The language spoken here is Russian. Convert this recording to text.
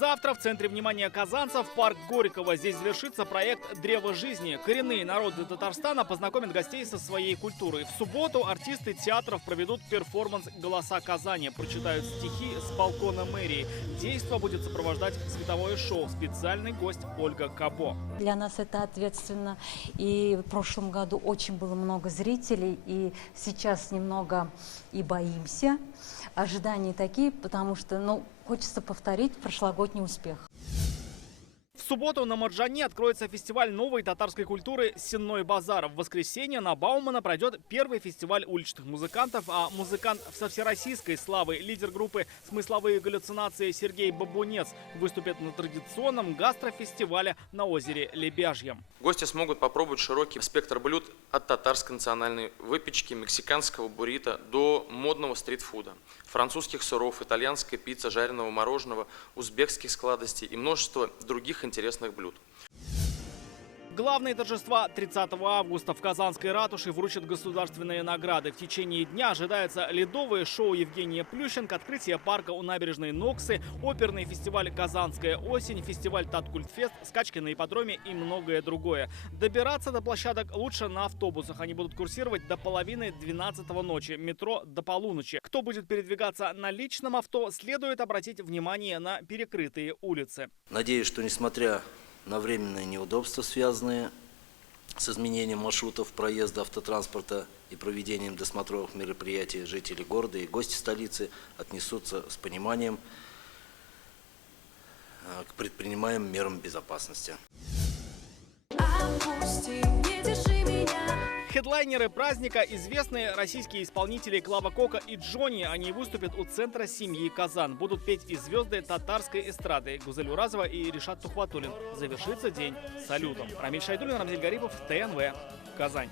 Завтра в центре внимания казанцев парк Горького. Здесь завершится проект «Древо жизни». Коренные народы Татарстана познакомят гостей со своей культурой. В субботу артисты театров проведут перформанс «Голоса Казани», прочитают стихи с балкона мэрии. Действо будет сопровождать световое шоу. Специальный гость Ольга Кабо. Для нас это ответственно. И в прошлом году очень было много зрителей. И сейчас немного и боимся. Ожидания такие, потому что, хочется повторить прошлогодний успех. В субботу на Марджане откроется фестиваль новой татарской культуры «Сенной базар». В воскресенье на Баумана пройдет первый фестиваль уличных музыкантов, а музыкант со всероссийской славы, лидер группы «Смысловые галлюцинации» Сергей Бабунец выступит на традиционном гастрофестивале на озере Лебяжьем. Гости смогут попробовать широкий спектр блюд от татарской национальной выпечки, мексиканского буррито до модного стритфуда, французских сыров, итальянской пиццы, жареного мороженого, узбекских сладостей и множество других интересных блюд. Главные торжества 30 августа в Казанской ратуше вручат государственные награды. В течение дня ожидается ледовое шоу Евгения Плющенко, открытие парка у набережной Ноксы, оперный фестиваль «Казанская осень», фестиваль «Таткультфест», скачки на ипподроме и многое другое. Добираться до площадок лучше на автобусах. Они будут курсировать до половины 12 ночи, метро до полуночи. Кто будет передвигаться на личном авто, следует обратить внимание на перекрытые улицы. Надеюсь, что несмотря на временные неудобства, связанные с изменением маршрутов проезда автотранспорта и проведением досмотровых мероприятий, жители города и гости столицы отнесутся с пониманием к предпринимаемым мерам безопасности. Хедлайнеры праздника – известные российские исполнители Клава Кока и Джонни. Они выступят у Центра семьи Казан. Будут петь и звезды татарской эстрады Гузель Уразова и Ришат Тухватуллин. Завершится день салютом. Рамиль Шайдуллин, Рамзиль Гарипов, ТНВ, Казань.